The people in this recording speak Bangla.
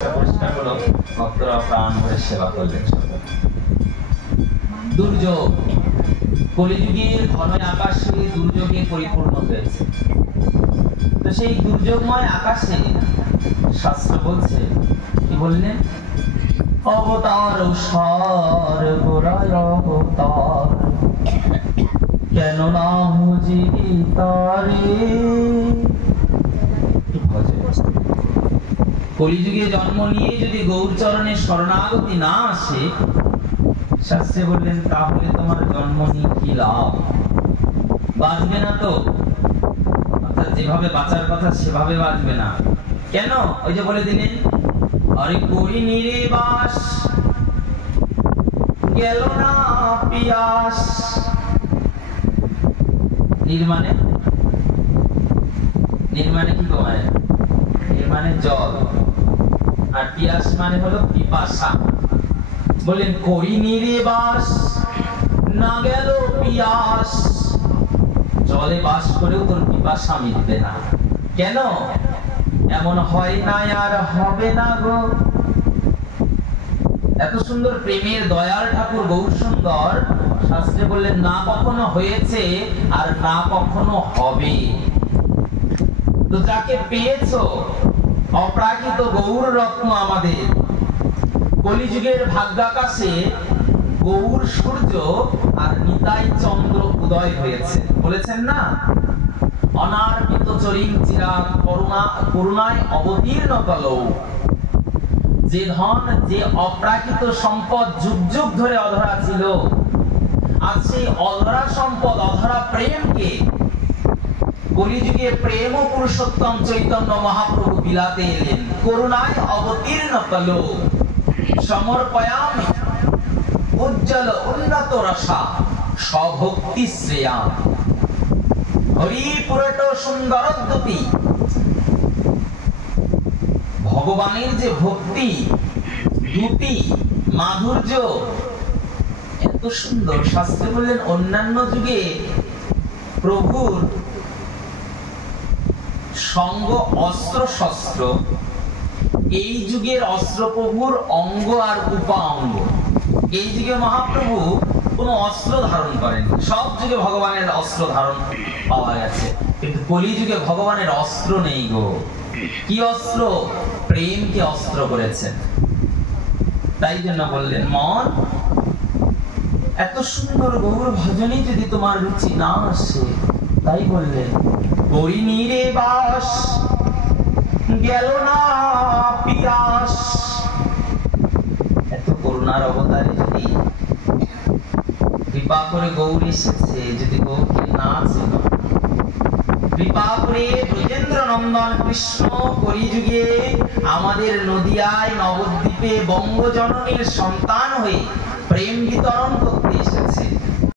পরিষ্কার হলো, ভক্তরা প্রাণ ভরে সেবা করলেন। দুর্যোগ, কলিযুগের ঘন আকাশে দুর্যোগে পরিপূর্ণ হয়েছে। তো সেই দুর্যোগময় আকাশে শাস্ত্র বলছে, কি বললেন? অবতার সার গোড়ায় অবতার, কেন না জীবিতারে। কলিযুগে জন্ম নিয়ে যদি গৌরচরণের শরণাগতি না আসে, শাস্ত্রে বললেন তাহলে তোমার জন্ম নিয়ে কি লাভ? বাঁচবে না তো, অর্থাৎ যেভাবে বাঁচার কথা সেভাবে বাঁচবে না। কেন? ওই যে বলে দিলেন, আরে করি নিরেবাস, গেল না পিয়াস। নির্মাণে কি কমায়? নির্মাণে জল, আর পিয়াস মানে হলো পিপাসা। বলেন করি নিরেবাস, না গেল পিয়াস। জলে বাস করেও তোর পিপাসা মিটবে না। কেন? এমন হয় না আর হবে না গো। এত সুন্দর প্রেমের দয়াল ঠাকুর গৌর সুন্দর শাস্ত্রে বললেন, না কখনো হয়েছে আর না কখনো হবে। তো যাকে পেয়েছো, অপ্রাকৃত গৌর রত্ন আমাদের কলিযুগের ভাগ্যাকাশে গৌর সূর্য আর নিতাই চন্দ্র উদয় হয়েছে। বলেছেন না, অনার্পিত চরিম চিরাগ করুণায় অবতীর্ণ কলৌ। যে ধন, যে অপ্রাকৃত সম্পদ যুগ যুগ ধরে অধরা ছিল, আজ সেই অধরা সম্পদ, অধরা প্রেমকে কলিযুগে প্রেম ও পুরুষোত্তম চৈতন্য মহাপ্রভু বিলাতে এলেন। করুণায় অবতীর্ণ কলৌ, সমর্পয়ামি উজ্জ্বল উন্নত রসা স্বভক্তি শ্রেয়া। হরি পুরট সুন্দর দ্যুতি। ভগবানের যে ভক্তি, দ্যুতি, মাধুর্য এত সুন্দর। শাস্ত্রে বললেন, অন্যান্য যুগে প্রভুর সঙ্গ অস্ত্র শস্ত্র, এই যুগের অস্ত্র প্রভুর অঙ্গ আর উপা অঙ্গ। এই যুগে মহাপ্রভু কোন অস্ত্র ধারণ করেন, সব যুগে ভগবানের অস্ত্র ধারণ পাওয়া গেছে, কিন্তু কলি যুগে ভগবানের অস্ত্র নেই গো। কি অস্ত্র? প্রেমকে অস্ত্র করেছেন। তাই জন্য বললেন, মন এত সুন্দর গৌর ভজনে যদি তোমার রুচি না আসে, তাই বললেন করি নিরেবাস, গেল না পিয়াস। এত করুণার অবতারে যদি কৃপা করে গৌর এসেছে, যদি গৌরকে না ছিল, কৃপা করে ব্রজেন্দ্র নন্দন কৃষ্ণ কলিযুগে আমাদের নদিয়ায় নবদ্বীপে বঙ্গজননীর সন্তান হয়ে প্রেম বিতরণ করতে এসেছে,